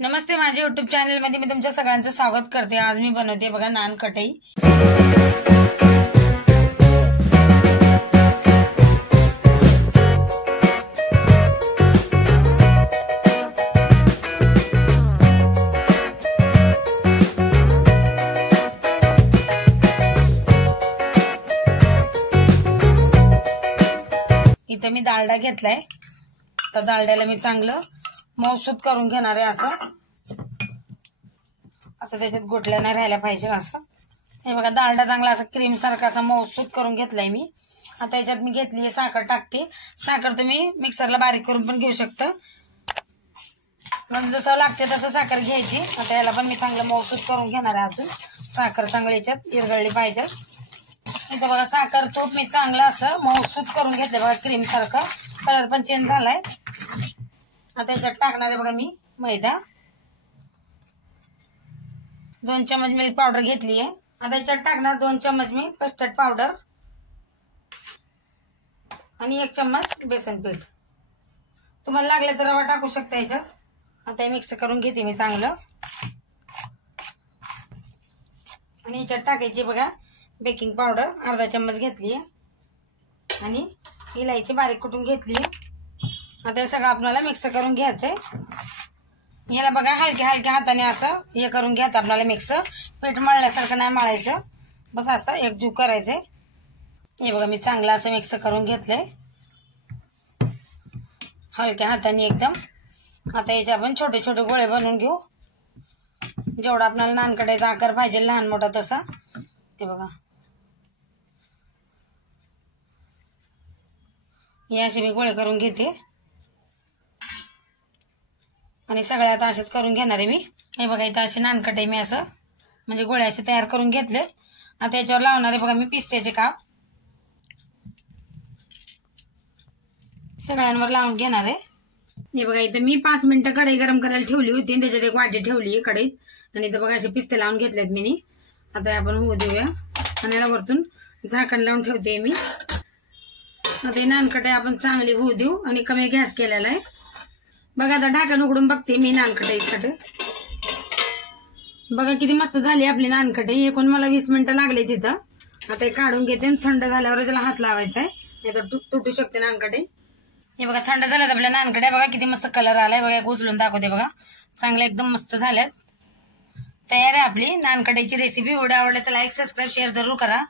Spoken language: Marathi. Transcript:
नमस्ते, माझ्या युट्यूब चॅनल मध्ये मी तुमच्या सगळ्यांचं स्वागत करते। आज मी बनवते बघा नान कढई। इथे मी डालडा घेतलाय, तर डालड्याला मी चांगलं मौसूद करून घेणार आहे। असं त्याच्यात गोटल्या नाही राहिल्या पाहिजे। असं हे बघा डालडा चांगला असं क्रीम सारखा असा मौसूद करून घेतलाय मी। आता याच्यात मी घेतली साखर टाकते। साखर तुम्ही मिक्सरला बारीक करून पण घेऊ शकता, जसं लागते तसं साखर घ्यायची। आता याला पण मी चांगलं मौसूद करून घेणार आहे। अजून साखर चांगली याच्यात इरगळली पाहिजे। इथं बघा साखर तूप मी चांगलं असं मौसूद करून घेतलं बघा, क्रीम सारखं। कलर पण चेंज झालाय। आता याच्यात टाकणार आहे बघा मी मैदा। 2 चम्मच मिल्क पावडर घेतली आहे। आता याच्यात टाकणार 2 चम्मच मी कस्टर्ड पावडर आणि 1 चम्मच बेसन पीठ। तुम्हाला लागले तर रवा टाकू शकता याच्यात। आता हे मिक्स करून घेते मी चांगलं। आणि याच्यात टाकायची बघा बेकिंग पावडर अर्धा चम्मच घेतली आहे आणि इलायची बारीक कुटून घेतली आहे। आता हे सगळं आपल्याला मिक्स करून घ्यायचंय। याला बघा हलक्या हलक्या हाताने असं हे करून घ्यायचं आपल्याला मिक्स। पीठ मळल्यासारखं नाही मळायचं, बस असं एकजीव करायचंय। हे बघा मी चांगलं असं मिक्स करून घेतलंय हलक्या हाताने एकदम। आता याचे आपण छोटे छोटे गोळे बनवून घेऊ, जेवढा आपल्याला नान कढईचा आकार पाहिजे लहान मोठा तसा। हे बघा हे असे मी गोळे करून घेते आणि सगळ्यात असेच करून घेणार आहे मी। हे बघा इथं असे नान कढई मी असं म्हणजे गोळे असे तयार करून घेतले। आता याच्यावर लावणार आहे बघा मी पिस्त्याचे काप, सगळ्यांवर लावून घेणार आहे। हे बघा इथं मी 5 मिनिटं कढई गरम करायला ठेवली होती आणि त्याच्यात एक वाटी ठेवली आहे कढईत आणि इथं बघा असे पिस्ते लावून घेतलेत मी। आता आपण होऊ देऊया आणि याला वरतून झाकण लावून ठेवते मी। आता ही नान कढई आपण चांगली होऊ देऊ आणि कमी गॅस केलेला आहे। बघा आता ढाकण उघडून बघते मी नान कढईसाठी। बघा किती मस्त झाली आपली नान कढई। एकूण मला 20 मिनिटं लागले तिथं। आता हे काढून घेते आणि थंड झाल्यावर त्याला हात लावायचा आहे, नाही तर तुटू शकते नान कढई। हे बघा थंड झाल्यात आपल्या नान कढया। बघा किती मस्त कलर आलाय बघा, उचलून दाखवते बघा, चांगले एकदम मस्त झाल्यात। तयार आहे आपली नान कढईची रेसिपी। व्हिडिओ आवडला तर लाईक सबस्क्राईब शेअर जरूर करा।